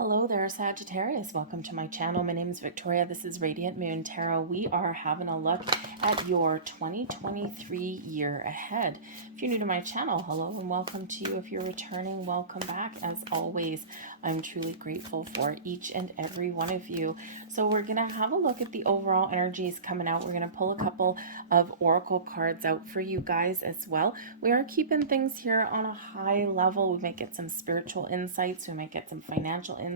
Hello there, Sagittarius. Welcome to my channel. My name is Victoria. This is Radiant Moon Tarot. We are having a look at your 2023 year ahead. If you're new to my channel, hello and welcome to you. If you're returning, welcome back. As always, I'm truly grateful for each and every one of you. So we're going to have a look at the overall energies coming out. We're going to pull a couple of oracle cards out for you guys as well. We are keeping things here on a high level. We might get some spiritual insights. We might get some financial insights.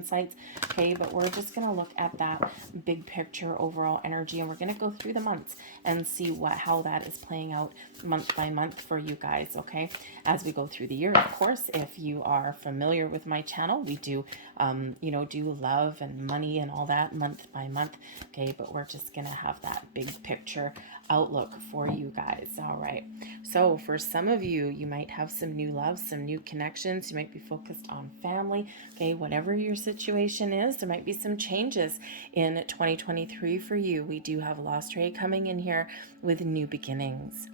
Okay, but we're just going to look at that big picture overall energy, and we're going to go through the months and see how that is playing out month by month for you guys. Okay, as we go through the year, of course, if you are familiar with my channel, we do do love and money and all that month by month. Okay, but we're just gonna have that big picture outlook for you guys. All right, so for some of you, you might have some new love, some new connections. You might be focused on family. Okay, whatever your situation is, there might be some changes in 2023 for you. We do have Lost Ray coming in here with new beginnings.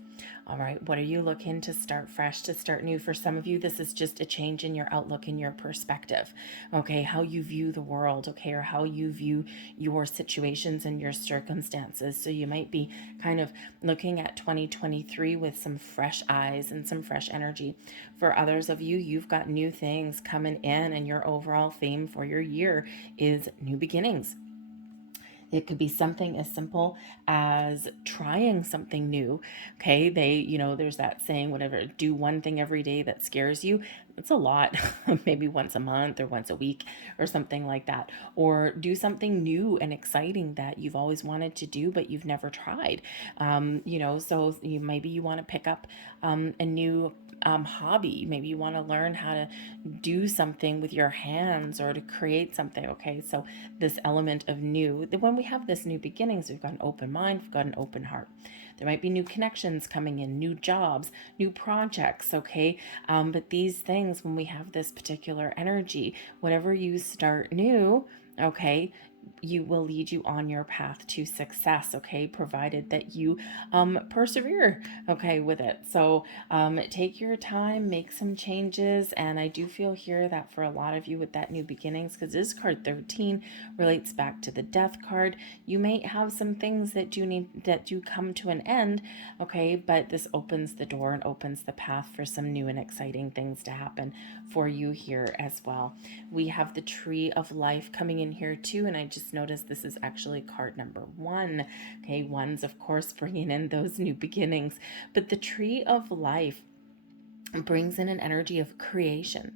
All right, what are you looking to start fresh, to start new? For some of you, this is just a change in your outlook, in your perspective, okay? How you view the world, okay? Or how you view your situations and your circumstances. So you might be kind of looking at 2023 with some fresh eyes and some fresh energy. For others of you, you've got new things coming in, and your overall theme for your year is new beginnings. It could be something as simple as trying something new. Okay. There's that saying, whatever, do one thing every day that scares you. It's a lot, maybe once a month or once a week or something like that. Or do something new and exciting that you've always wanted to do, but you've never tried. So maybe you want to pick up a new hobby. Maybe you want to learn how to do something with your hands or to create something. Okay, so this element of new, when we have this new beginnings, we've got an open mind, we've got an open heart. There might be new connections coming in, new jobs, new projects. Okay, but these things, when we have this particular energy, whatever you start new, okay, you will lead you on your path to success, okay, provided that you persevere, okay, with it. So take your time, make some changes, and I do feel here that for a lot of you with that new beginnings, because this card 13 relates back to the death card, you may have some things that do come to an end, okay, but this opens the door and opens the path for some new and exciting things to happen for you here as well. We have the Tree of Life coming in here too, and I just noticed this is actually card number 1. Okay, one's of course bringing in those new beginnings, but the Tree of Life brings in an energy of creation,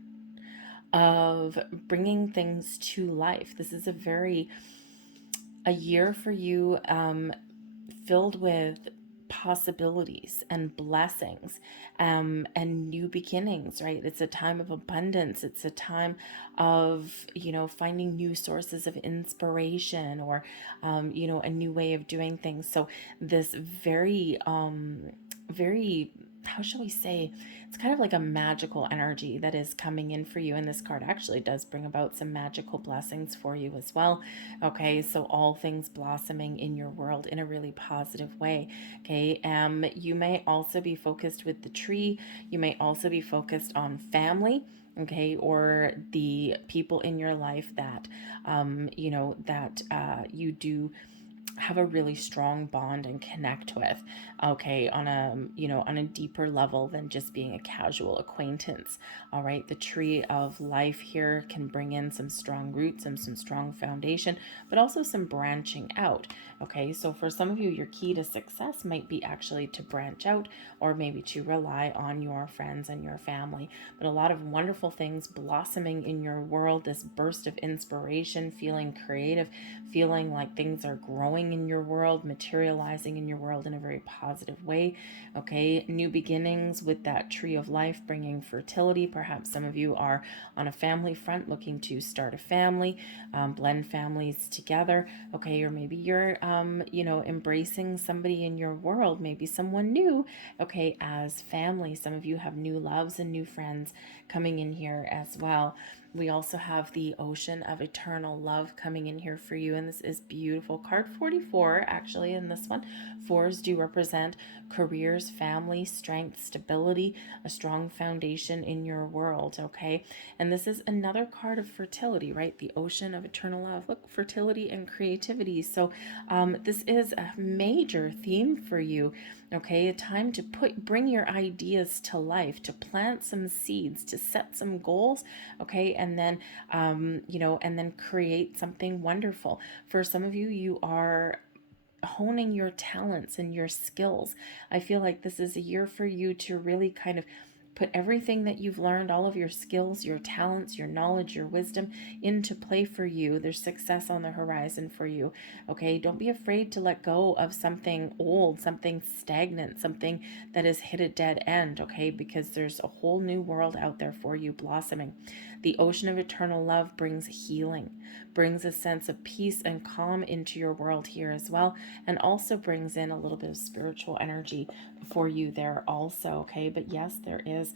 of bringing things to life. This is a year for you filled with possibilities and blessings and new beginnings, right? It's a time of abundance. It's a time of finding new sources of inspiration, or a new way of doing things. So this very how shall we say, it's kind of like a magical energy that is coming in for you, and this card actually does bring about some magical blessings for you as well. Okay, so all things blossoming in your world in a really positive way. Okay, you may also be focused with the tree. You may also be focused on family, okay, or the people in your life that you do have a really strong bond and connect with, okay, on a deeper level than just being a casual acquaintance. All right, the Tree of Life here can bring in some strong roots and some strong foundation, but also some branching out. Okay, so for some of you, your key to success might be actually to branch out, or maybe to rely on your friends and your family. But a lot of wonderful things blossoming in your world, this burst of inspiration, feeling creative, feeling like things are growing in your world, materializing in your world in a very positive way. Okay, new beginnings with that Tree of Life bringing fertility. Perhaps some of you are on a family front looking to start a family, blend families together. Okay, or maybe you're embracing somebody in your world, maybe someone new, okay, as family. Some of you have new loves and new friends coming in here as well. We also have the Ocean of Eternal Love coming in here for you, and this is beautiful. Card 44, actually, in this one, Fours do represent careers, family, strength, stability, a strong foundation in your world, okay? And this is another card of fertility, right? The ocean of eternal love. Look, fertility and creativity. So this is a major theme for you, okay? A time to bring your ideas to life, to plant some seeds, to set some goals, okay? And then, and then create something wonderful. For some of you, you are honing your talents and your skills. I feel like this is a year for you to really kind of put everything that you've learned, all of your skills, your talents, your knowledge, your wisdom into play for you. There's success on the horizon for you. Okay, don't be afraid to let go of something old, something stagnant, something that has hit a dead end, okay, because there's a whole new world out there for you blossoming. The ocean of eternal love brings healing, brings a sense of peace and calm into your world here as well, and also brings in a little bit of spiritual energy for you there also, okay? But yes, there is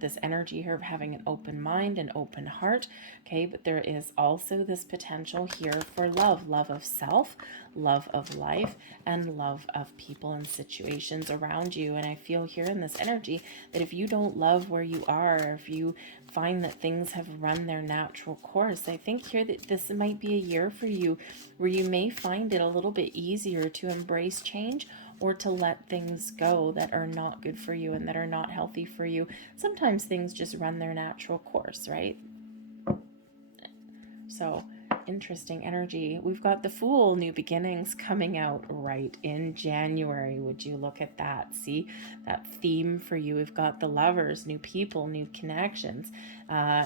this energy here of having an open mind, an open heart, okay? But there is also this potential here for love of self, love of life, and love of people and situations around you. And I feel here in this energy that if you don't love where you are, or if you find that things have run their natural course, I think here that this might be a year for you where you may find it a little bit easier to embrace change, or to let things go that are not good for you and that are not healthy for you. Sometimes things just run their natural course, right? So interesting energy. We've got the Fool, new beginnings, coming out right in January. Would you look at that? See that theme for you. We've got the Lovers, new people, new connections,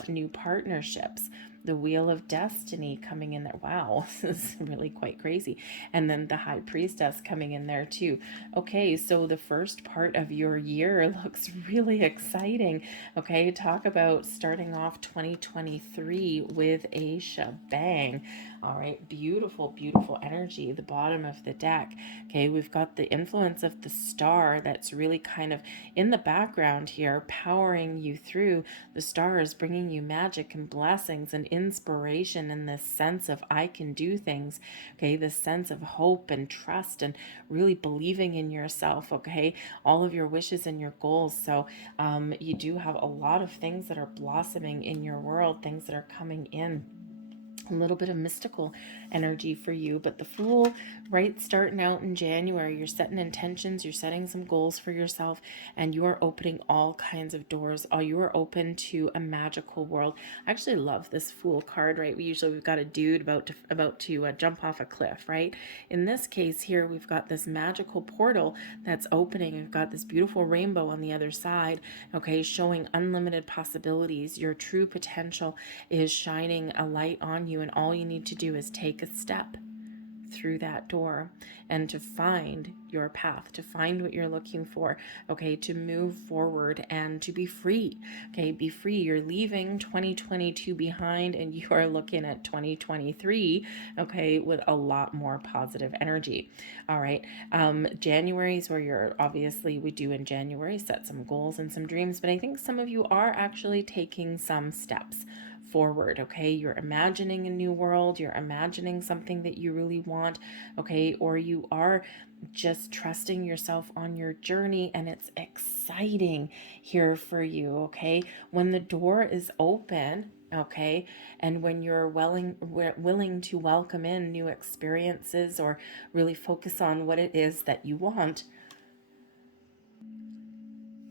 new partnerships. The Wheel of Destiny coming in there. Wow, this is really quite crazy. And then the High Priestess coming in there too. Okay, so the first part of your year looks really exciting. Okay, talk about starting off 2023 with a shebang. All right, beautiful, beautiful energy. The bottom of the deck. Okay, we've got the influence of the star that's really kind of in the background here, powering you through. The star is bringing you magic and blessings and inspiration and this sense of I can do things, okay, this sense of hope and trust and really believing in yourself, okay, all of your wishes and your goals. So you do have a lot of things that are blossoming in your world, things that are coming in. A little bit of mystical energy for you. But the Fool, right, starting out in January, you're setting intentions, you're setting some goals for yourself, and you are opening all kinds of doors. You are open to a magical world. I actually love this Fool card, right? We've got a dude about to jump off a cliff, right? In this case here, we've got this magical portal that's opening. We've got this beautiful rainbow on the other side, okay, showing unlimited possibilities. Your true potential is shining a light on you, and all you need to do is take a step through that door and to find your path, to find what you're looking for, okay, to move forward and to be free, okay, be free. You're leaving 2022 behind and you are looking at 2023, okay, with a lot more positive energy. All right, January is where we do in January set some goals and some dreams, but I think some of you are actually taking some steps forward, okay? You're imagining a new world, you're imagining something that you really want, okay? Or you are just trusting yourself on your journey, and it's exciting here for you, okay? When the door is open, okay, and when you're willing to welcome in new experiences or really focus on what it is that you want,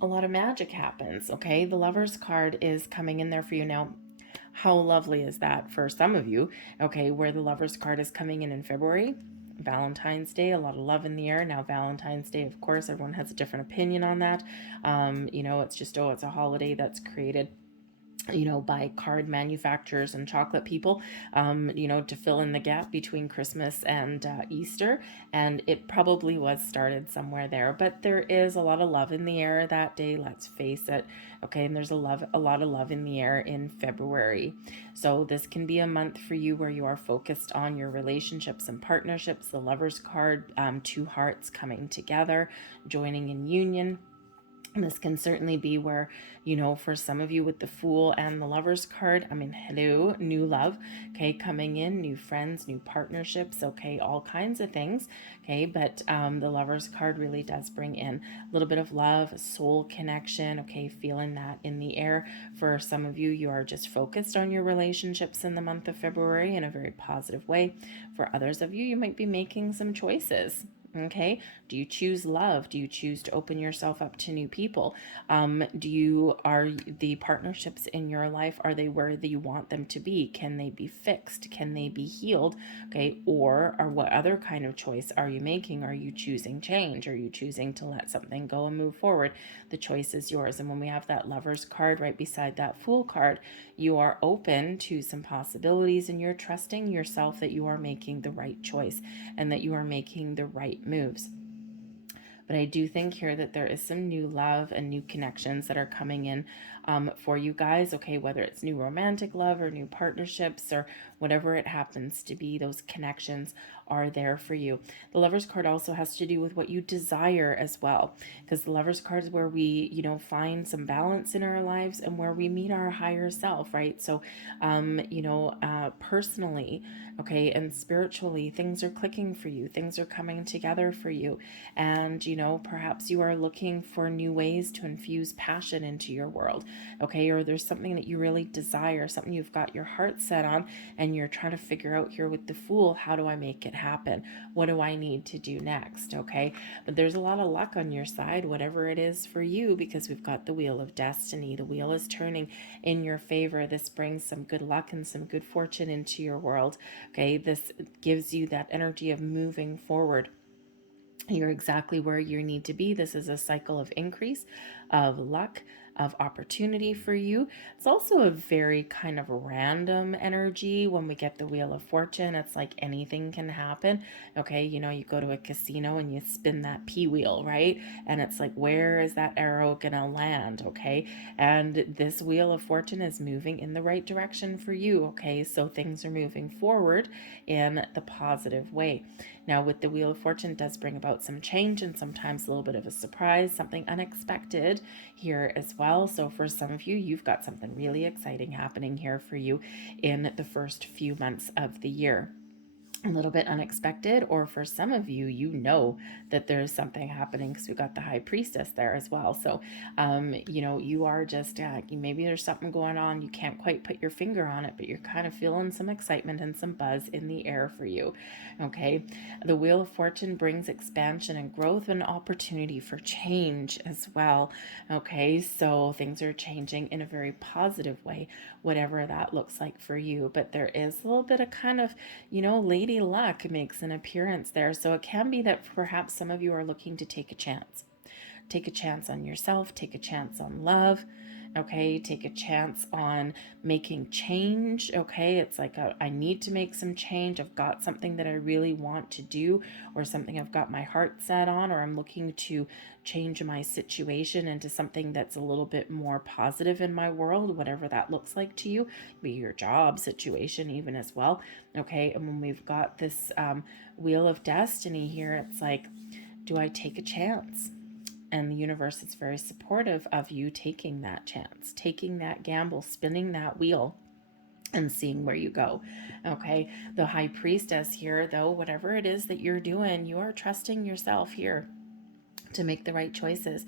a lot of magic happens, okay? The Lover's card is coming in there for you now. How lovely is that for some of you, okay, where the Lover's card is coming in February, Valentine's Day, a lot of love in the air. Now, Valentine's Day, of course, everyone has a different opinion on that. It's just, it's a holiday that's created by card manufacturers and chocolate people, to fill in the gap between Christmas and Easter. And it probably was started somewhere there, but there is a lot of love in the air that day, let's face it. Okay, and there's a lot of love in the air in February. So this can be a month for you where you are focused on your relationships and partnerships. The Lover's card, two hearts coming together, joining in union. This can certainly be where, for some of you with the Fool and the Lovers card, hello, new love, okay, coming in, new friends, new partnerships, okay, all kinds of things, okay, but the Lovers card really does bring in a little bit of love, a soul connection, okay, feeling that in the air. For some of you, you are just focused on your relationships in the month of February in a very positive way. For others of you, you might be making some choices. Okay. Do you choose love? Do you choose to open yourself up to new people? Are the partnerships in your life, are they where you want them to be? Can they be fixed? Can they be healed? Okay. Or what other kind of choice are you making? Are you choosing change? Are you choosing to let something go and move forward? The choice is yours. And when we have that Lovers card right beside that Fool card, you are open to some possibilities and you're trusting yourself that you are making the right choice and that you are making the right moves. But I do think here that there is some new love and new connections that are coming in for you guys, okay, whether it's new romantic love or new partnerships or whatever it happens to be, those connections are there for you. The Lovers card also has to do with what you desire as well, because the Lovers card is where we, find some balance in our lives and where we meet our higher self, right? So, personally, okay, and spiritually, things are clicking for you, things are coming together for you, and perhaps you are looking for new ways to infuse passion into your world, okay, or there's something that you really desire, something you've got your heart set on, and you're trying to figure out here with the Fool, how do I make it happen? What do I need to do next? Okay, but there's a lot of luck on your side, whatever it is for you, because we've got the Wheel of Destiny. The wheel is turning in your favor. This brings some good luck and some good fortune into your world. Okay, this gives you that energy of moving forward. You're exactly where you need to be. This is a cycle of increase, of luck, of opportunity for you. It's also a very kind of random energy when we get the Wheel of Fortune. It's like anything can happen. Okay, you go to a casino and you spin that P wheel, right? And it's like, where is that arrow gonna land? Okay, and this Wheel of Fortune is moving in the right direction for you. Okay, so things are moving forward in the positive way. Now, with the Wheel of Fortune, it does bring about some change and sometimes a little bit of a surprise, something unexpected here as well. So for some of you, you've got something really exciting happening here for you in the first few months of the year. A little bit unexpected, or for some of you, that there's something happening because we've got the High Priestess there as well. So, you are just, maybe there's something going on. You can't quite put your finger on it, but you're kind of feeling some excitement and some buzz in the air for you. Okay. The Wheel of Fortune brings expansion and growth and opportunity for change as well. Okay. So things are changing in a very positive way, whatever that looks like for you. But there is a little bit of kind of, Lady Luck makes an appearance there. So it can be that perhaps some of you are looking to take a chance. Take a chance on yourself, take a chance on love, okay? Take a chance on making change, okay? It's like, I need to make some change. I've got something that I really want to do, or something I've got my heart set on, or I'm looking to change my situation into something that's a little bit more positive in my world, whatever that looks like to you, be your job situation even as well, okay? And when we've got this Wheel of Destiny here, it's like, do I take a chance? And the universe is very supportive of you taking that chance, taking that gamble, spinning that wheel, and seeing where you go. Okay. The High Priestess here, though, whatever it is that you're doing, you are trusting yourself here to make the right choices.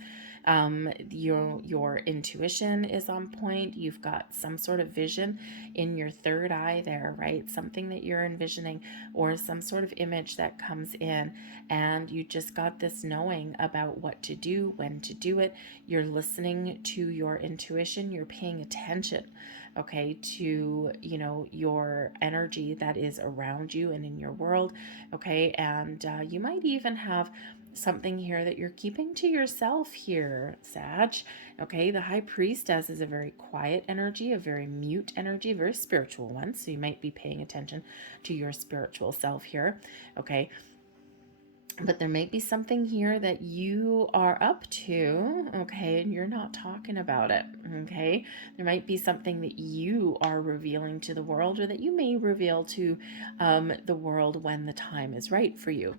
Your intuition is on point. You've got some sort of vision in your third eye there, right? Something that you're envisioning, or some sort of image that comes in, and you just got this knowing about what to do, when to do it. You're listening to your intuition. You're paying attention, okay, to, your energy that is around you and in your world, okay? And you might even have something here that you're keeping to yourself here, Sag. Okay, the High Priestess is a very quiet energy, a very mute energy, a very spiritual one. So you might be paying attention to your spiritual self here. Okay. But there may be something here that you are up to, okay, and you're not talking about it, okay? There might be something that you are revealing to the world, or that you may reveal to the world when the time is right for you.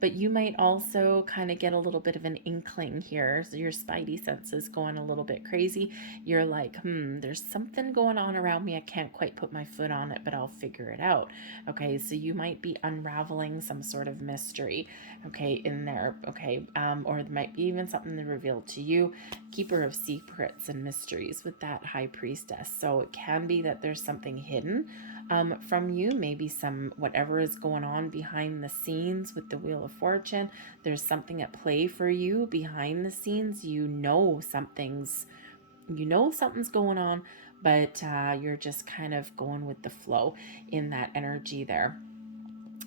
but you might also kind of get a little bit of an inkling here. So your spidey senses going a little bit crazy. You're like, there's something going on around me. I can't quite put my foot on it, but I'll figure it out. Okay, so you might be unraveling some sort of mystery, okay, in there, okay, or there might be even something to reveal to you. Keeper of secrets and mysteries with that high priestess. So it can be that there's something hidden from you, maybe some whatever is going on behind the scenes with the Wheel of Fortune. There's something at play for you behind the scenes. Something's going on, but you're just kind of going with the flow in that energy there.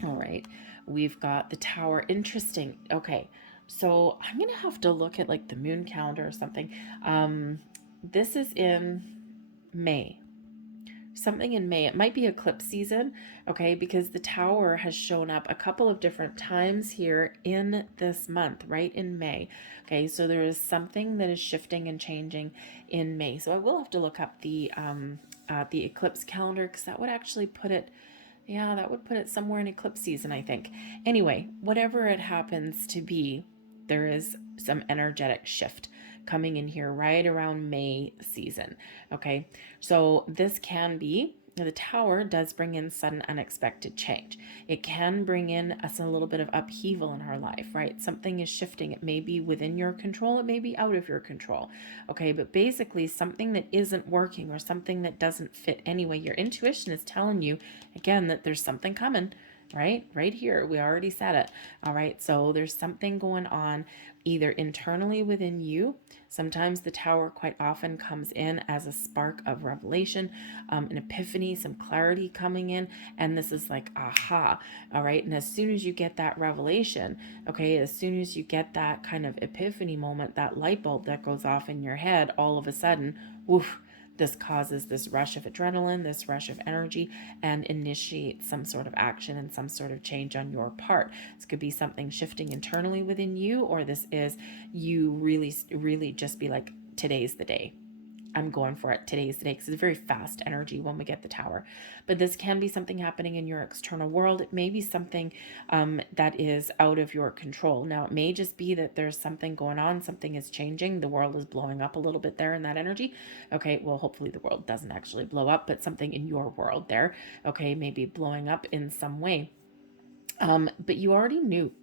All right, we've got the Tower. Interesting. Okay, so I'm gonna have to look at like the moon calendar or something. This is in May. Something in May. It might be eclipse season, okay, because the Tower has shown up a couple of different times here in this month, right in May. Okay, so there is something that is shifting and changing in May. So I will have to look up the eclipse calendar, because that would actually put it, yeah, that would put it somewhere in eclipse season, I think. Anyway, whatever it happens to be, there is some energetic shift coming in here right around May season. Okay, so this can be, the Tower does bring in sudden unexpected change. It can bring in us a little bit of upheaval in our life, right? Something is shifting. It may be within your control, it may be out of your control. Okay, but basically something that isn't working or something that doesn't fit anyway. Your intuition is telling you again that there's something coming, right here. We already said it. All right, so there's something going on either internally within you. Sometimes the Tower quite often comes in as a spark of revelation, an epiphany, some clarity coming in, and this is like aha. All right, and as soon as you get that revelation, okay, as soon as you get that kind of epiphany moment, that light bulb that goes off in your head, all of a sudden, woof, this causes this rush of adrenaline, this rush of energy, and initiates some sort of action and some sort of change on your part. This could be something shifting internally within you, or this is you really just be like, today's the day. I'm going for it. Today's the day, because it's very fast energy when we get the Tower. But this can be something happening in your external world. It may be something that is out of your control. Now, it may just be that there's something going on. Something is changing. The world is blowing up a little bit there in that energy. Okay, well, hopefully the world doesn't actually blow up, but something in your world there, okay, maybe blowing up in some way. But you already knew.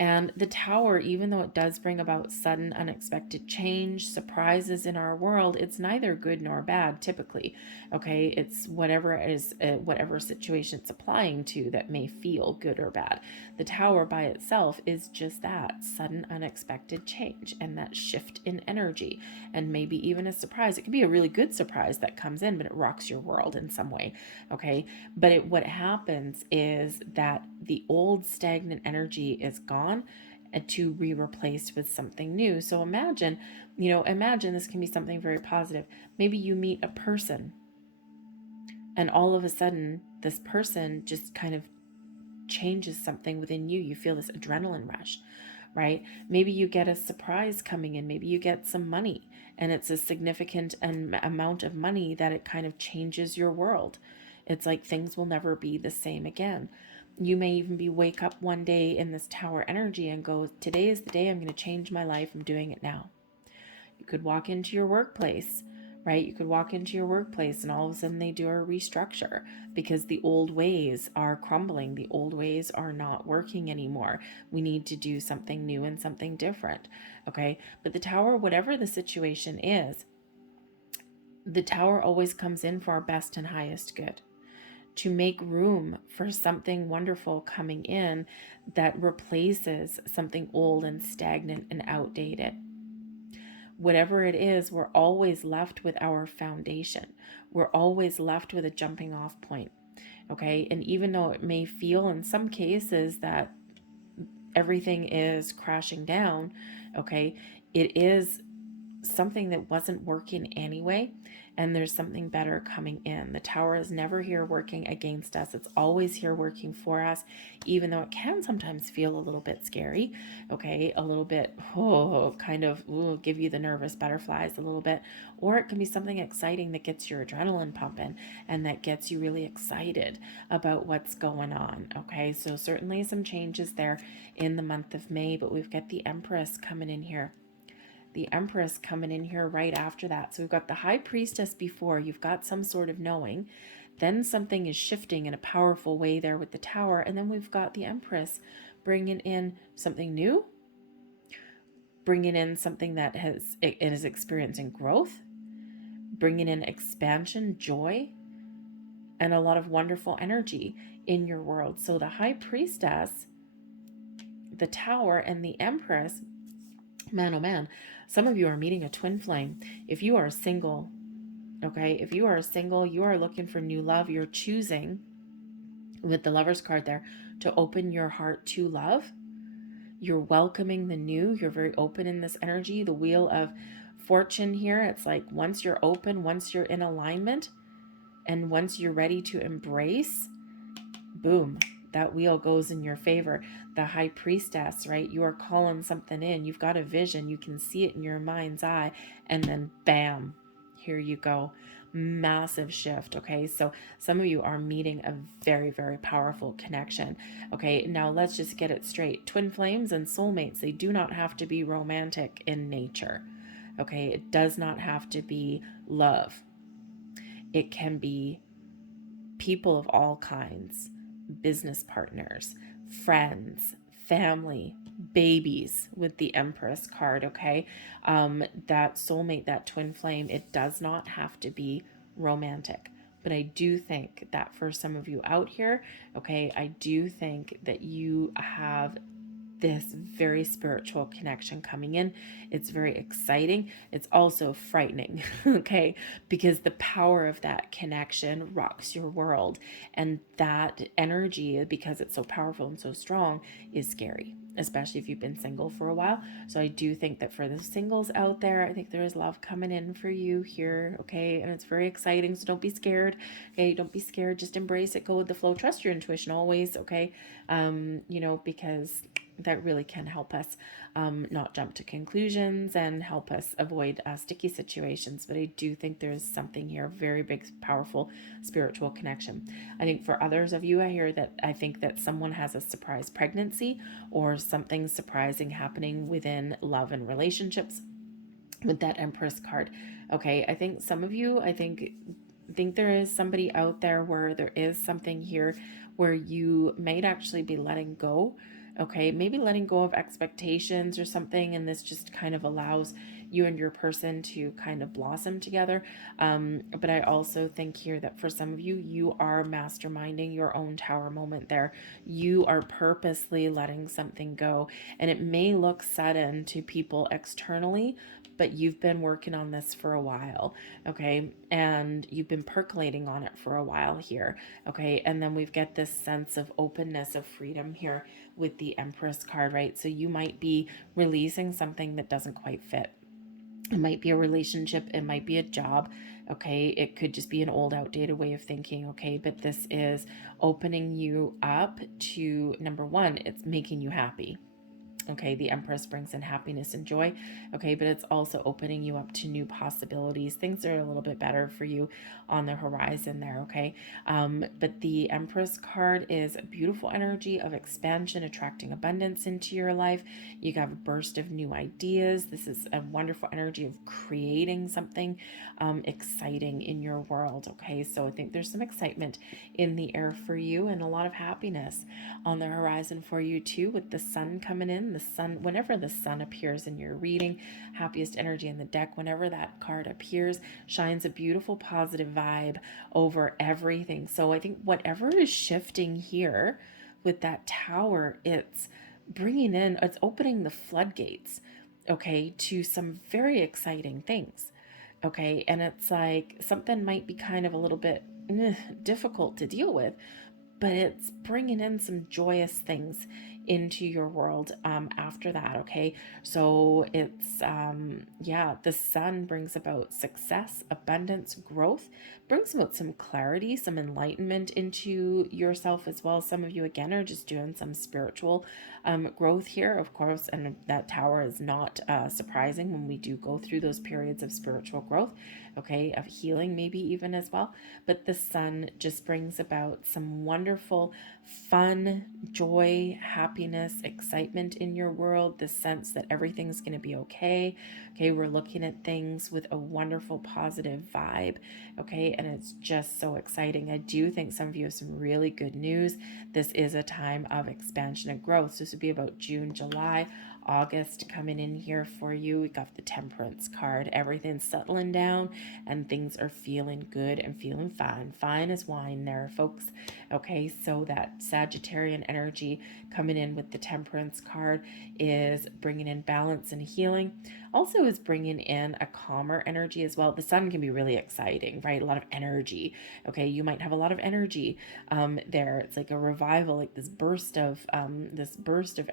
And the Tower, even though it does bring about sudden, unexpected change, surprises in our world, it's neither good nor bad typically. Okay, it's whatever situation it's applying to that may feel good or bad. The Tower by itself is just that, sudden, unexpected change and that shift in energy, and maybe even a surprise. It could be a really good surprise that comes in, but it rocks your world in some way. Okay, but what happens is that the old stagnant energy is gone and to be replaced with something new. So imagine this can be something very positive. Maybe you meet a person and all of a sudden this person just kind of changes something within you. You feel this adrenaline rush, right? Maybe you get a surprise coming in. Maybe you get some money, and it's a significant amount of money that it kind of changes your world. It's like things will never be the same again. You may even wake up one day in this Tower energy and go, today is the day I'm going to change my life. I'm doing it now. You could walk into your workplace, right? You could walk into your workplace and all of a sudden they do a restructure because the old ways are crumbling. The old ways are not working anymore. We need to do something new and something different. Okay. But the Tower, whatever the situation is, the Tower always comes in for our best and highest good, to make room for something wonderful coming in that replaces something old and stagnant and outdated. Whatever it is, we're always left with our foundation. We're always left with a jumping off point. Okay. And even though it may feel in some cases that everything is crashing down, okay, it is something that wasn't working anyway, and there's something better coming in. The Tower is never here working against us. It's always here working for us, even though it can sometimes feel a little bit scary, okay? A little bit, kind of give you the nervous butterflies a little bit. Or it can be something exciting that gets your adrenaline pumping and that gets you really excited about what's going on, okay? So certainly some changes there in the month of May, but we've got the Empress coming in here. The Empress coming in here right after that. So we've got the High Priestess before. You've got some sort of knowing. Then something is shifting in a powerful way there with the Tower. And then we've got the Empress bringing in something new, bringing in something that is experiencing growth, bringing in expansion, joy, and a lot of wonderful energy in your world. So the High Priestess, the Tower, and the Empress, man, oh man, some of you are meeting a twin flame. If you are single, okay, if you are single, you are looking for new love, you're choosing, with the Lover's card there, to open your heart to love. You're welcoming the new. You're very open in this energy. The Wheel of Fortune here, it's like once you're open, once you're in alignment, and once you're ready to embrace, boom, that wheel goes in your favor. The High Priestess, right? You are calling something in. You've got a vision. You can see it in your mind's eye. And then bam, here you go. Massive shift. Okay. So some of you are meeting a very, very powerful connection. Okay. Now let's just get it straight. Twin flames and soulmates, they do not have to be romantic in nature. Okay. It does not have to be love. It can be people of all kinds, business partners, friends, family, babies with the Empress card, okay? That soulmate, that twin flame, it does not have to be romantic. But I do think that for some of you out here, okay, I do think that you have this very spiritual connection coming in. It's very exciting. It's also frightening, okay? Because the power of that connection rocks your world. And that energy, because it's so powerful and so strong, is scary, especially if you've been single for a while. So I do think that for the singles out there, I think there is love coming in for you here, okay? And it's very exciting. So don't be scared, okay? Don't be scared. Just embrace it. Go with the flow. Trust your intuition always, okay? Because that really can help us not jump to conclusions and help us avoid sticky situations. But I do think there's something here, very big, powerful spiritual connection. I think for others of you, I think that someone has a surprise pregnancy or something surprising happening within love and relationships with that Empress card. Okay, I think some of you, I think there is somebody out there where there is something here where you might actually be letting go. Okay, maybe letting go of expectations or something, and this just kind of allows you and your person to kind of blossom together. But I also think here that for some of you, you are masterminding your own Tower moment there. You are purposely letting something go, and it may look sudden to people externally, but you've been working on this for a while, okay? And you've been percolating on it for a while here, okay? And then we've got this sense of openness, of freedom here with the Empress card, right? So you might be releasing something that doesn't quite fit. It might be a relationship, it might be a job, okay? It could just be an old, outdated way of thinking, okay? But this is opening you up to, number one, it's making you happy. Okay, the Empress brings in happiness and joy. Okay, but it's also opening you up to new possibilities. Things are a little bit better for you on the horizon there, okay? But the Empress card is a beautiful energy of expansion, attracting abundance into your life. You have a burst of new ideas. This is a wonderful energy of creating something exciting in your world, okay? So I think there's some excitement in the air for you and a lot of happiness on the horizon for you too, with the sun coming in. The sun, whenever the sun appears in your reading, happiest energy in the deck, whenever that card appears, shines a beautiful positive vibe over everything. So I think whatever is shifting here with that Tower, it's bringing in, it's opening the floodgates, okay, to some very exciting things, okay? And it's like something might be kind of a little bit difficult to deal with, but it's bringing in some joyous things into your world after that. Okay, so it's yeah, the sun brings about success, abundance, growth, brings about some clarity, some enlightenment into yourself as well. Some of you again are just doing some spiritual growth here, of course, and that tower is not surprising when we do go through those periods of spiritual growth, okay, of healing maybe even as well. But the sun just brings about some wonderful fun, joy, happiness, excitement in your world, the sense that everything's going to be okay. Okay, we're looking at things with a wonderful positive vibe. Okay, and it's just so exciting. I do think some of you have some really good news. This is a time of expansion and growth. So this would be about June, July, August coming in here for you. We got the Temperance card. Everything's settling down and things are feeling good and feeling fine. Fine as wine there, folks. Okay, so that Sagittarian energy coming in with the Temperance card is bringing in balance and healing. Also is bringing in a calmer energy as well. The sun can be really exciting, right? A lot of energy. Okay, you might have a lot of energy there. It's like a revival, like this burst of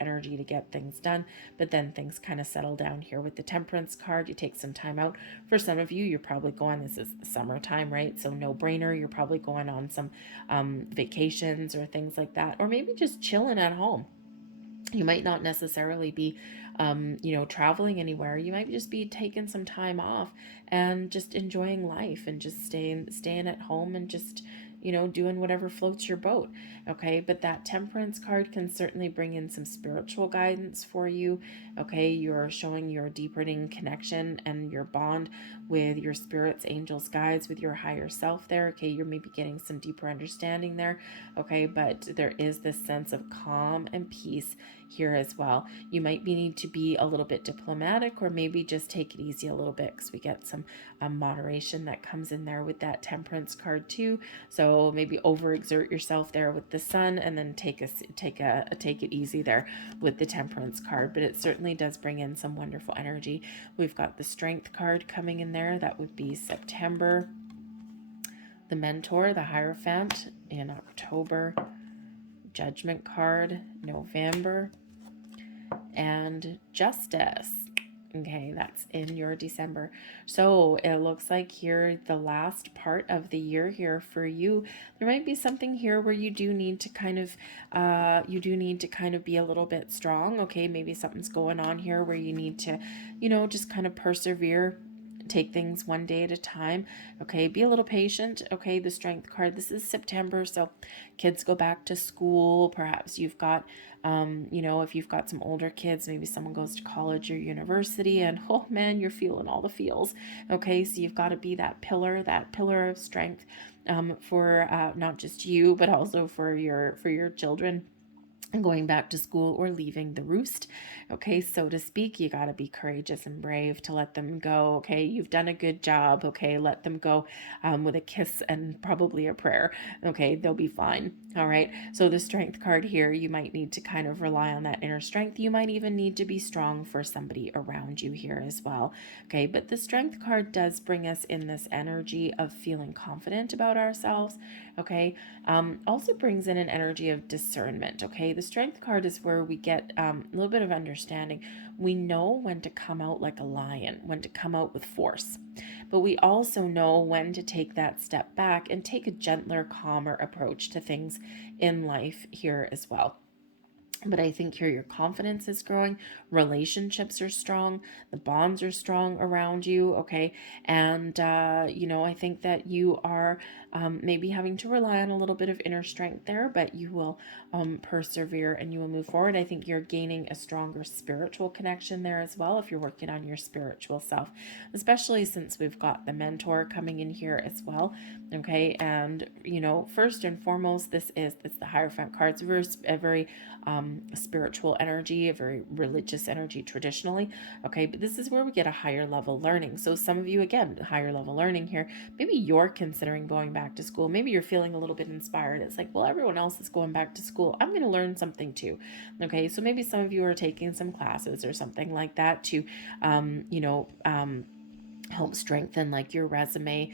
energy to get things done. But then things kind of settle down here with the Temperance card. You take some time out. For some of you, you're probably going, this is summertime, right? So no brainer. You're probably going on some vacations or things like that, or maybe just chilling at home. You might not necessarily be traveling anywhere. You might just be taking some time off and just enjoying life and just staying at home and just doing whatever floats your boat. Okay, but that Temperance card can certainly bring in some spiritual guidance for you. Okay, you're showing your deepening connection and your bond with your spirits, angels, guides, with your higher self there. Okay, you're maybe getting some deeper understanding there. Okay, but there is this sense of calm and peace here as well. You might need to be a little bit diplomatic, or maybe just take it easy a little bit, because we get some moderation that comes in there with that Temperance card too. So maybe overexert yourself there with the sun, and then take it easy there with the Temperance card. But it certainly does bring in some wonderful energy. We've got the Strength card coming in there. That would be September. The Mentor, the Hierophant in October. Judgment card, November, and Justice. Okay, that's in your December. So it looks like here, the last part of the year here for you, there might be something here where you do need to kind of be a little bit strong. Okay, maybe something's going on here where you need to, just kind of persevere. Take things one day at a time. Okay, be a little patient. Okay, the Strength card, this is September, so kids go back to school. Perhaps you've got if you've got some older kids, maybe someone goes to college or university, and oh man, you're feeling all the feels. Okay, so you've got to be that pillar of strength for not just you, but also for your children going back to school or leaving the roost. Okay, so to speak, you got to be courageous and brave to let them go. Okay, you've done a good job. Okay, let them go with a kiss and probably a prayer. Okay, they'll be fine. All right, so the Strength card here, you might need to kind of rely on that inner strength. You might even need to be strong for somebody around you here as well. Okay, but the Strength card does bring us in this energy of feeling confident about ourselves. Okay, also brings in an energy of discernment. Okay, the Strength card is where we get a little bit of understanding. We know when to come out like a lion, when to come out with force, but we also know when to take that step back and take a gentler, calmer approach to things in life here as well. But I think here your confidence is growing, relationships are strong, the bonds are strong around you, okay? And, I think that you are maybe having to rely on a little bit of inner strength there, but you will persevere and you will move forward. I think you're gaining a stronger spiritual connection there as well if you're working on your spiritual self, especially since we've got the Mentor coming in here as well, okay? And, first and foremost, it's the Hierophant card. It's a very spiritual energy, a very religious energy traditionally. Okay, but this is where we get a higher level learning. So some of you, again, higher level learning here, maybe you're considering going back to school. Maybe you're feeling a little bit inspired. It's like, well, everyone else is going back to school. I'm going to learn something too. Okay, so maybe some of you are taking some classes or something like that to, help strengthen like your resume,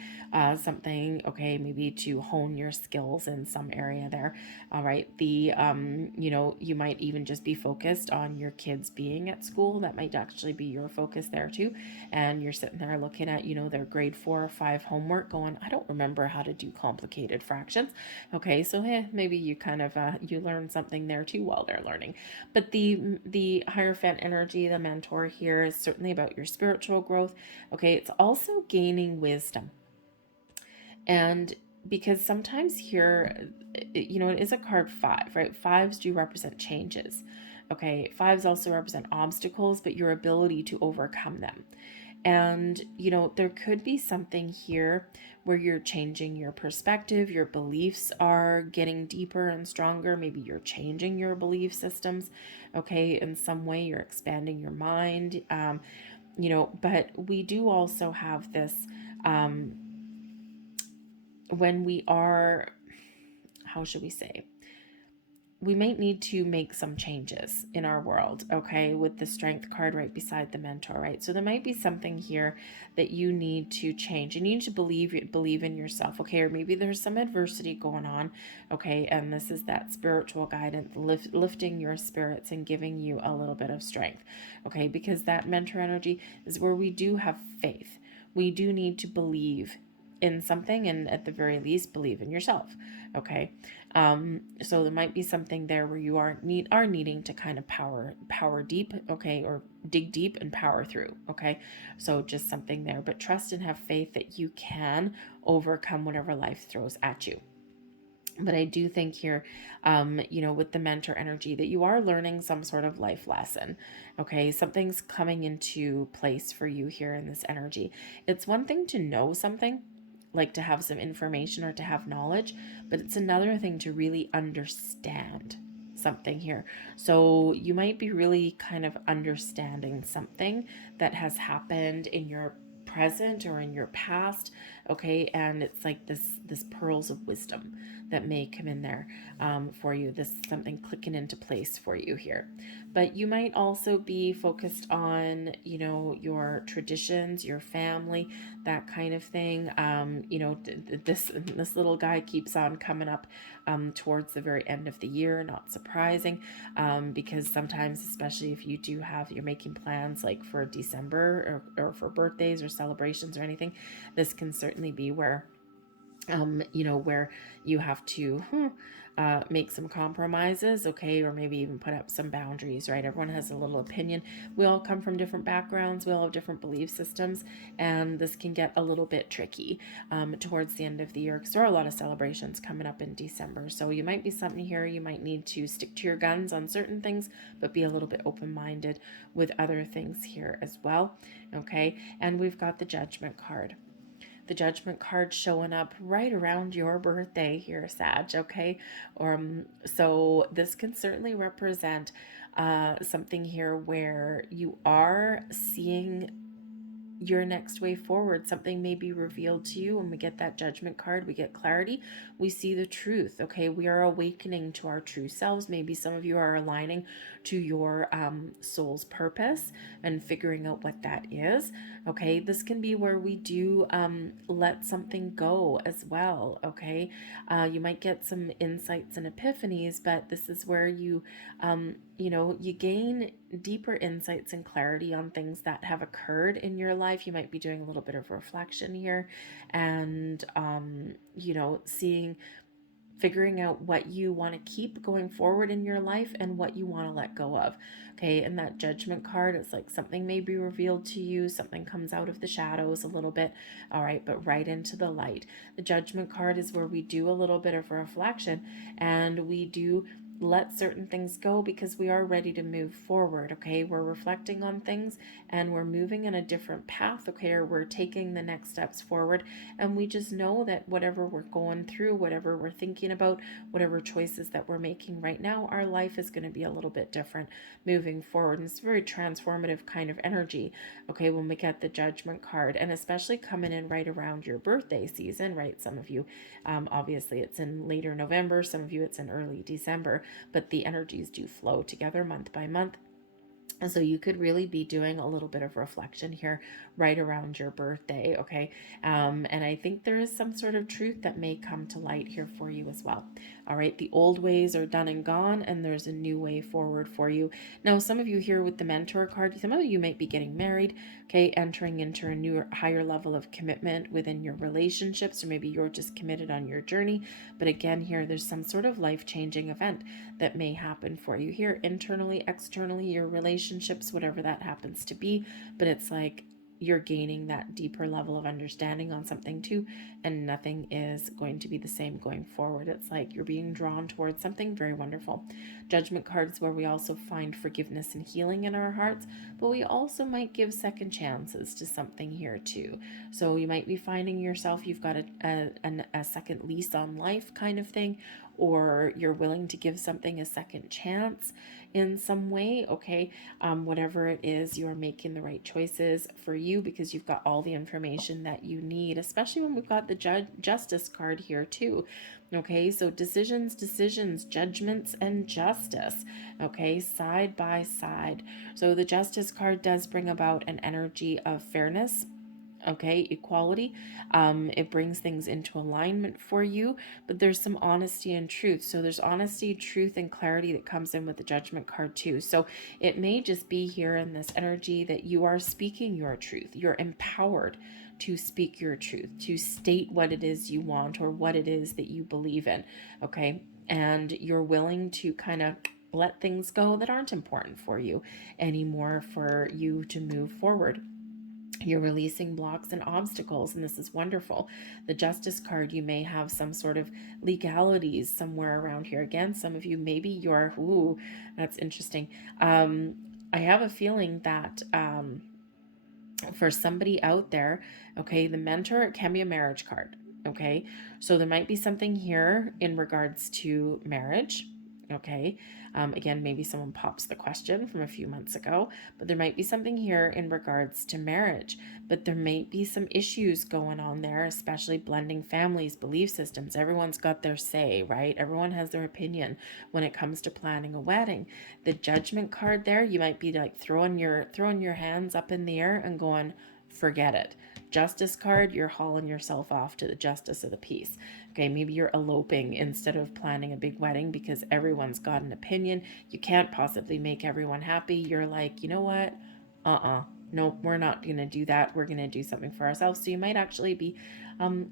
something, okay, maybe to hone your skills in some area there. All right, you might even just be focused on your kids being at school. That might actually be your focus there too. And you're sitting there looking at, their grade 4 or 5 homework going, I don't remember how to do complicated fractions. Okay, so maybe you kind of you learn something there too while they're learning. But the Hierophant energy, the mentor here, is certainly about your spiritual growth. Okay, it's also gaining wisdom. And because sometimes here, it is a card 5, right? 5s do represent changes. Okay, 5s also represent obstacles, but your ability to overcome them. And, there could be something here where you're changing your perspective, your beliefs are getting deeper and stronger. Maybe you're changing your belief systems, okay? In some way, you're expanding your mind. But we do also have this, um, when we are, how should we say, we might need to make some changes in our world, okay, with the Strength card right beside the Mentor, right? So there might be something here that you need to change, and you need to believe in yourself, okay? Or maybe there's some adversity going on, okay, and this is that spiritual guidance, lifting your spirits and giving you a little bit of strength, okay? Because that Mentor energy is where we do have faith. We do need to believe in something, and at the very least believe in yourself, okay? So there might be something there where you are needing to kind of power deep, okay, or dig deep and power through, okay? So just something there, but trust and have faith that you can overcome whatever life throws at you. But I do think here, with the Mentor energy, that you are learning some sort of life lesson. Okay, something's coming into place for you here in this energy. It's one thing to know something, like to have some information or to have knowledge, but it's another thing to really understand something here. So you might be really kind of understanding something that has happened in your present or in your past, okay? And it's like this pearls of wisdom that may come in there, for you, this something clicking into place for you here. But you might also be focused on, your traditions, your family, that kind of thing. This little guy keeps on coming up, towards the very end of the year. Not surprising, because sometimes, especially if you're making plans like for December, or for birthdays or celebrations or anything, this can certainly be where where you have to make some compromises, okay, or maybe even put up some boundaries, right? Everyone has a little opinion. We all come from different backgrounds, we all have different belief systems, and this can get a little bit tricky towards the end of the year, because there are a lot of celebrations coming up in December. So you might be something here, you might need to stick to your guns on certain things, but be a little bit open-minded with other things here as well, okay? And we've got the Judgment card. The Judgment card showing up right around your birthday here, Sag, okay? So this can certainly represent something here where you are seeing your next way forward. Something may be revealed to you. When we get that Judgment card, we get clarity, we see the truth, okay? We are awakening to our true selves. Maybe some of you are aligning to your soul's purpose and figuring out what that is, okay? This can be where we do let something go as well, okay? You might get some insights and epiphanies, but this is where you you gain deeper insights and clarity on things that have occurred in your life. You might be doing a little bit of reflection here, and figuring out what you want to keep going forward in your life and what you want to let go of, okay? And that Judgment card is like something may be revealed to you, something comes out of the shadows a little bit, all right, but right into the light. The Judgment card is where we do a little bit of reflection, and we do let certain things go because we are ready to move forward, okay? We're reflecting on things and we're moving in a different path, okay? Or we're taking the next steps forward, and we just know that whatever we're going through, whatever we're thinking about, whatever choices that we're making right now, our life is going to be a little bit different moving forward. And it's a very transformative kind of energy, okay, when we get the Judgment card, and especially coming in right around your birthday season, right? Some of you, obviously it's in later November, some of you it's in early December, but the energies do flow together month by month. So you could really be doing a little bit of reflection here right around your birthday, okay? And I think there is some sort of truth that may come to light here for you as well. All right, the old ways are done and gone, and there's a new way forward for you. Now, some of you here with the mentor card, some of you might be getting married, okay, entering into a new, higher level of commitment within your relationships, or maybe you're just committed on your journey. But again, here, there's some sort of life-changing event that may happen for you here, internally, externally, your relationships, whatever that happens to be. But it's like you're gaining that deeper level of understanding on something too, and nothing is going to be the same going forward. It's like you're being drawn towards something very wonderful. Judgment cards, where we also find forgiveness and healing in our hearts, but we also might give second chances to something here too. So you might be finding yourself, you've got a second lease on life kind of thing, or you're willing to give something a second chance in some way, okay? Whatever it is, you're making the right choices for you because you've got all the information that you need, especially when we've got the justice card here too. Okay, so decisions, judgments, and justice, okay, side by side. So the justice card does bring about an energy of fairness, okay, equality. It brings things into alignment for you, but there's some honesty and truth. So there's honesty, truth, and clarity that comes in with the judgment card too. So it may just be here in this energy that you are speaking your truth. You're empowered to speak your truth, to state what it is you want or what it is that you believe in, okay? And you're willing to kind of let things go that aren't important for you anymore for you to move forward. You're releasing blocks and obstacles, and this is wonderful. The justice card, you may have some sort of legalities somewhere around here. Again, some of you, maybe you're, ooh, that's interesting. I have a feeling that for somebody out there, okay, the mentor, it can be a marriage card, okay? So there might be something here in regards to marriage, okay? Again, maybe someone pops the question from a few months ago, but there might be something here in regards to marriage, but there may be some issues going on there, especially blending families, belief systems. Everyone's got their say, right? Everyone has their opinion when it comes to planning a wedding. The judgment card there, you might be like throwing your hands up in the air and going, forget it. Justice card, you're hauling yourself off to the justice of the peace. Okay, maybe you're eloping instead of planning a big wedding because everyone's got an opinion. You can't possibly make everyone happy. You're like, you know what? Nope, we're not going to do that. We're going to do something for ourselves. So you might actually be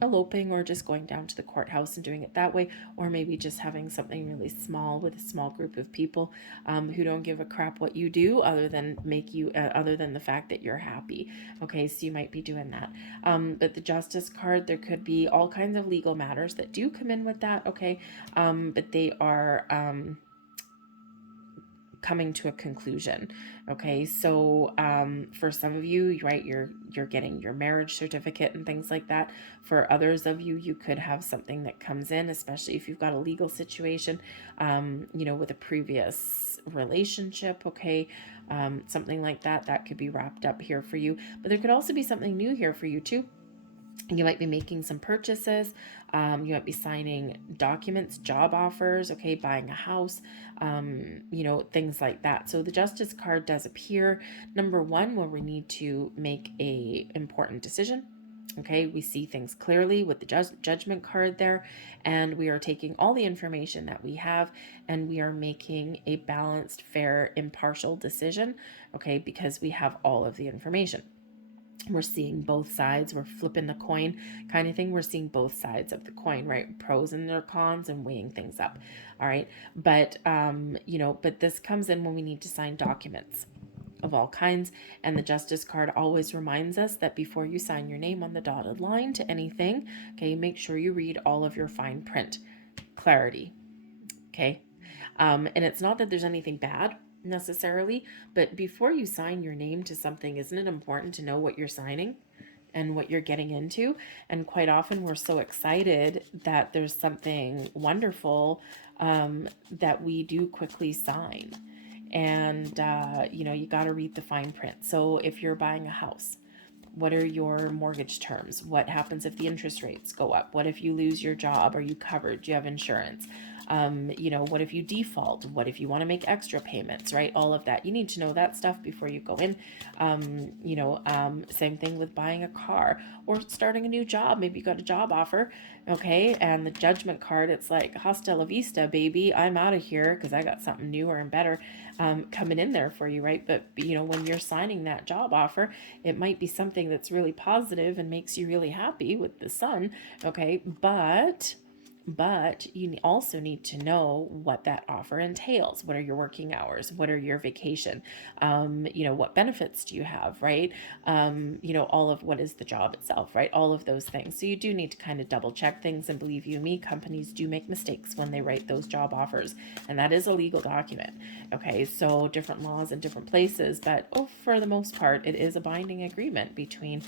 eloping or just going down to the courthouse and doing it that way, or maybe just having something really small with a small group of people who don't give a crap what you do other than other than the fact that you're happy. Okay, so you might be doing that. But the justice card, there could be all kinds of legal matters that do come in with that, okay? But they are coming to a conclusion. Okay, so for some of you, right, you're getting your marriage certificate and things like that. For others of you, you could have something that comes in, especially if you've got a legal situation, with a previous relationship, okay, something like that could be wrapped up here for you. But there could also be something new here for you too. You might be making some purchases. You might be signing documents, job offers, okay, buying a house, things like that. So the justice card does appear, number one, where we need to make a important decision. Okay, we see things clearly with the judgment card there, and we are taking all the information that we have and we are making a balanced, fair, impartial decision, okay, because we have all of the information. We're seeing both sides. We're flipping the coin kind of thing. We're seeing both sides of the coin, right? Pros and their cons and weighing things up. All right. But, but this comes in when we need to sign documents of all kinds. And the justice card always reminds us that before you sign your name on the dotted line to anything, okay, make sure you read all of your fine print. Clarity. Okay. And it's not that there's anything bad necessarily, but before you sign your name to something, isn't it important to know what you're signing and what you're getting into? And quite often we're so excited that there's something wonderful that we do quickly sign. And, you got to read the fine print. So if you're buying a house, What are your mortgage terms? What happens if the interest rates go up? What if you lose your job? Are you covered? Do you have insurance? What if you default? What if you want to make extra payments, right? All of that. You need to know that stuff before you go in. Same thing with buying a car or starting a new job. Maybe you got a job offer, okay? And the judgment card, it's like, hasta la vista, baby. I'm out of here because I got something newer and better coming in there for you, right? But, when you're signing that job offer, it might be something that's really positive and makes you really happy with the sun, okay? But you also need to know what that offer entails. What are your working hours? What are your vacation? What benefits do you have, right? All of what is the job itself, right? All of those things. So you do need to kind of double check things. And believe you me, companies do make mistakes when they write those job offers. And that is a legal document. Okay, so different laws in different places, but for the most part, it is a binding agreement between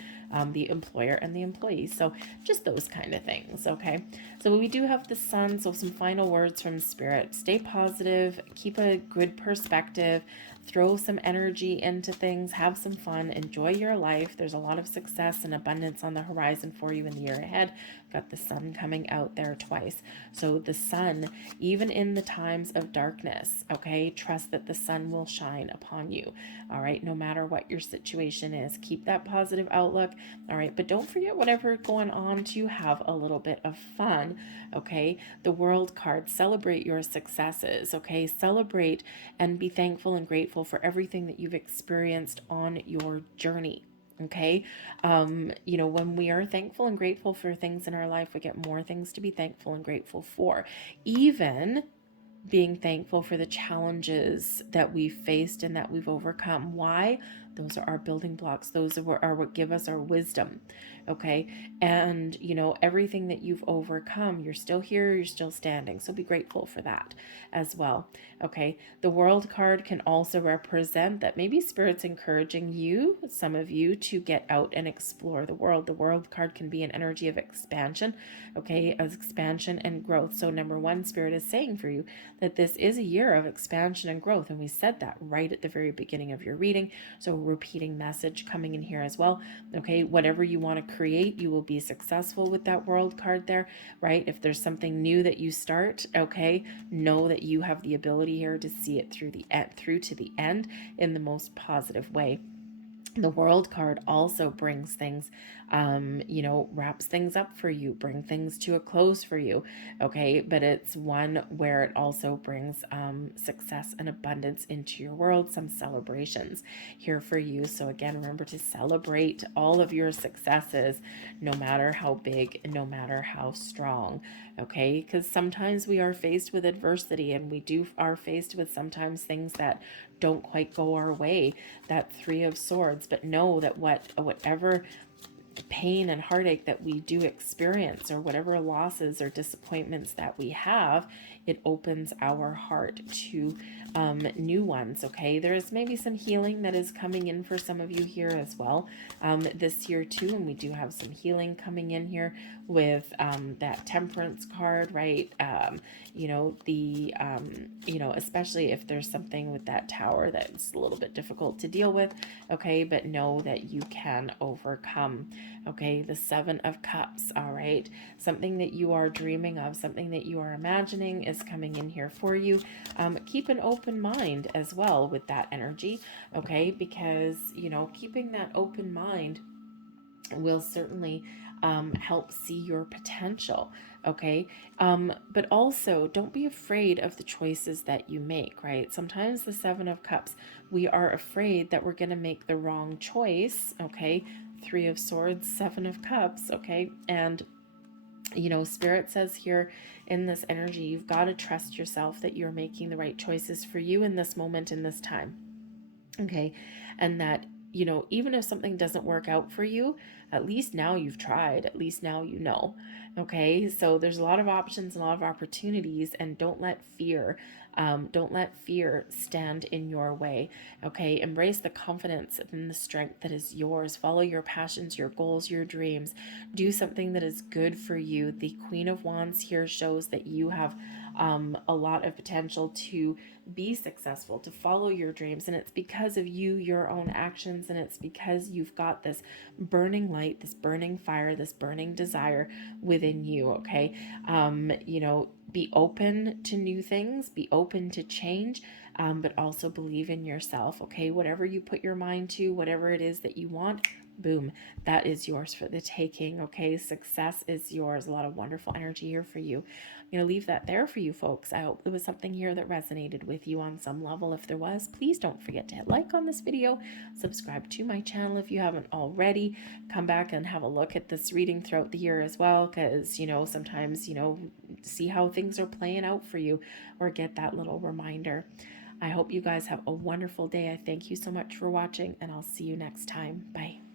the employer and the employee. So just those kind of things, okay? So we do have the sun, so some final words from Spirit. Stay positive, keep a good perspective, throw some energy into things, have some fun, enjoy your life. There's a lot of success and abundance on the horizon for you in the year ahead. Got the sun coming out there twice. So the sun, even in the times of darkness, okay, trust that the sun will shine upon you. All right, no matter what your situation is, keep that positive outlook. All right, but don't forget whatever going on to have a little bit of fun. Okay, the World card, celebrate your successes. Okay, celebrate and be thankful and grateful for everything that you've experienced on your journey. Okay. When we are thankful and grateful for things in our life, we get more things to be thankful and grateful for. Even being thankful for the challenges that we've faced and that we've overcome. Why? Those are our building blocks. Those are what give us our wisdom. Okay. And, everything that you've overcome, you're still here, you're still standing. So be grateful for that as well. Okay. The World card can also represent that maybe Spirit's encouraging you, some of you, to get out and explore the world. The World card can be an energy of expansion. Okay. As expansion and growth. So number one, Spirit is saying for you that this is a year of expansion and growth. And we said that right at the very beginning of your reading. So repeating message coming in here as well. Okay, whatever you want to create, you will be successful with that World card there, right? If there's something new that you start, okay, know that you have the ability here to see it through to the end in the most positive way. The World card also brings things, wraps things up for you, bring things to a close for you, okay? But it's one where it also brings success and abundance into your world, some celebrations here for you. So again, remember to celebrate all of your successes, no matter how big, no matter how strong, okay? Because sometimes we are faced with adversity, and we are faced with sometimes things that don't quite go our way, that Three of Swords. But know that whatever pain and heartache that we do experience, or whatever losses or disappointments that we have, it opens our heart to new ones. Okay, there's maybe some healing that is coming in for some of you here as well this year too, and we do have some healing coming in here with that Temperance card, right? Especially if there's something with that Tower that's a little bit difficult to deal with, okay, but know that you can overcome. Okay, the Seven of Cups, all right, something that you are dreaming of, something that you are imagining is coming in here for you. Keep an open mind as well with that energy, okay, because keeping that open mind will certainly help see your potential, okay? But also don't be afraid of the choices that you make, right? Sometimes the Seven of Cups, we are afraid that we're going to make the wrong choice, okay? Three of Swords, Seven of Cups, okay? And Spirit says here in this energy, you've got to trust yourself that you're making the right choices for you in this moment, in this time, okay? And that, even if something doesn't work out for you, at least now you've tried, at least now okay? So there's a lot of options, a lot of opportunities, and don't let fear stand in your way, okay? Embrace the confidence and the strength that is yours. Follow your passions, your goals, your dreams. Do something that is good for you. The Queen of Wands here shows that you have a lot of potential to be successful, to follow your dreams. And it's because of you, your own actions, and it's because you've got this burning light, this burning fire, this burning desire within you. Okay. Be open to new things, be open to change, but also believe in yourself. Okay. Whatever you put your mind to, whatever it is that you want, boom, that is yours for the taking. Okay. Success is yours. A lot of wonderful energy here for you. I'm going to leave that there for you folks. I hope there was something here that resonated with you on some level. If there was, please don't forget to hit like on this video, subscribe to my channel if you haven't already, come back and have a look at this reading throughout the year as well, because, sometimes, see how things are playing out for you, or get that little reminder. I hope you guys have a wonderful day. I thank you so much for watching, and I'll see you next time. Bye.